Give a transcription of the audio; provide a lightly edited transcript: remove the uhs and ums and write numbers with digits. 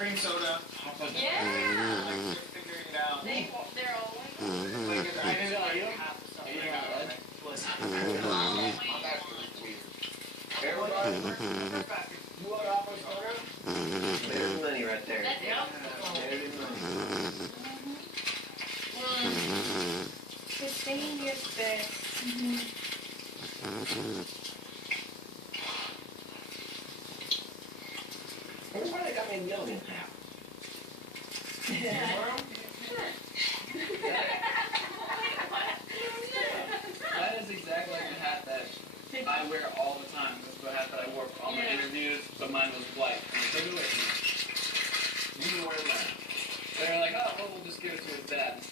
Cream soda. Yeah. Like, just figuring it out. They're always. Like, if I didn't like half the stuff right now, like, everybody, you want apple soda? There's money right there. That's it. There's money. Sustain your best. Everybody got me yelling now.